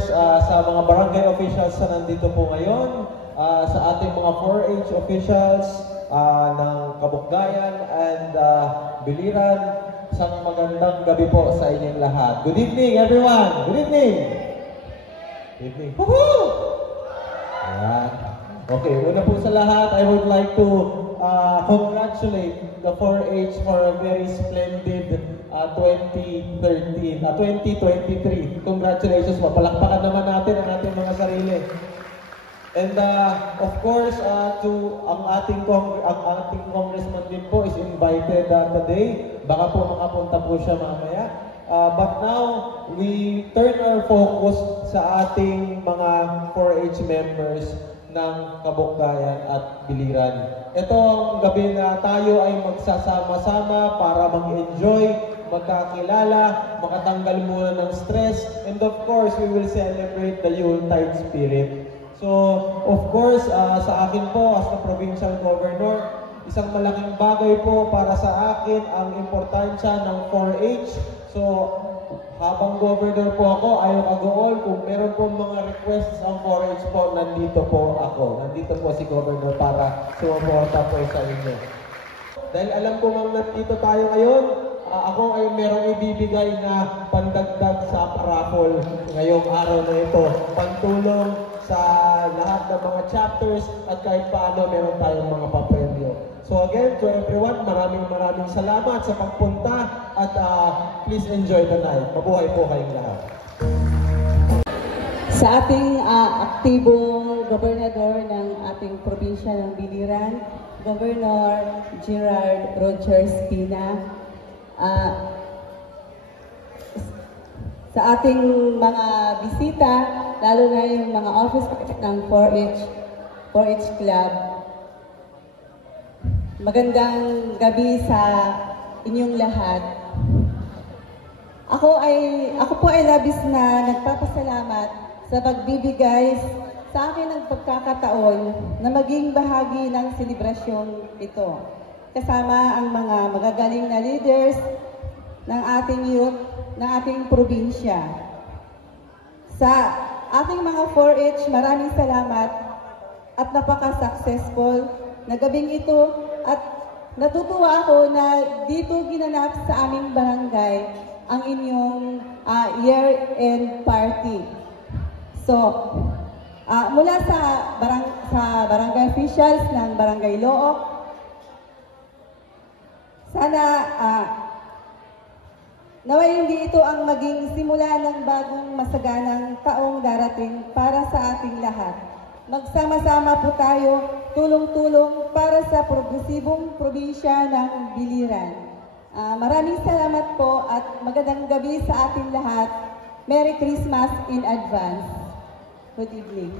course, sa mga barangay officials na nandito po ngayon, sa ating mga 4-H officials ng Kabukgayan and Biliran, isang magandang gabi po sa inyong lahat. Good evening, everyone! Good evening! Good evening. Woohoo! Ayan. Okay, una po sa lahat, I would like to congratulate the 4-H for a very splendid 2023. Congratulations po. Palakpakan naman natin ang ating mga sarili. And of course, ang ating congressman din po is invited today. Baka po makapunta po siya mamaya. But now, we turn our focus sa ating mga 4-H members ng Kabukgayan at Biliran. Ito ang gabi na tayo ay magsasama-sama para mag-enjoy, magkakilala, makatanggal muna ng stress, and of course, we will celebrate the Yuletide spirit. So, of course, sa akin po, as the provincial governor, isang malaking bagay po para sa akin ang importansya ng 4-H. So, habang governor po ako, ayaw kagool, kung meron po mga requests ang 4-H po, nandito po ako. Nandito po si governor para sumuporta po sa inyo. Dahil alam ko nga nandito tayo ngayon, ako ay merong ibibigay na pandagdag sa paraffol ngayong araw na ito. Pantulong sa lahat ng mga chapters at kahit paano meron tayong mga papremyo. So again, to everyone, maraming salamat sa pagpunta at please enjoy the night. Mabuhay po kayong lahat. Sa ating aktibong gobernador ng ating probinsya ng Biliran, Governor Gerard Rogers Pina, sa ating mga bisita, lalo na yung mga officers ng 4-H Club, magandang gabi sa inyong lahat. Ako po ay labis na nagpapasalamat sa pagbibigay sa akin ng pagkakataon na maging bahagi ng selebrasyong ito. Kasama ang mga magagaling na leaders ng ating youth, ng ating probinsya. Sa ating mga 4-H, maraming salamat at napaka-successful na gabing ito at natutuwa ako na dito ginanap sa aming barangay ang inyong year-end party. So, mula sa barangay officials ng Barangay Look, sana naway hindi ito ang maging simula ng bagong masaganang taong darating para sa ating lahat. Magsama-sama po tayo, tulong-tulong para sa progresibong probinsya ng Biliran. Maraming salamat po at magandang gabi sa ating lahat. Merry Christmas in advance. Good evening.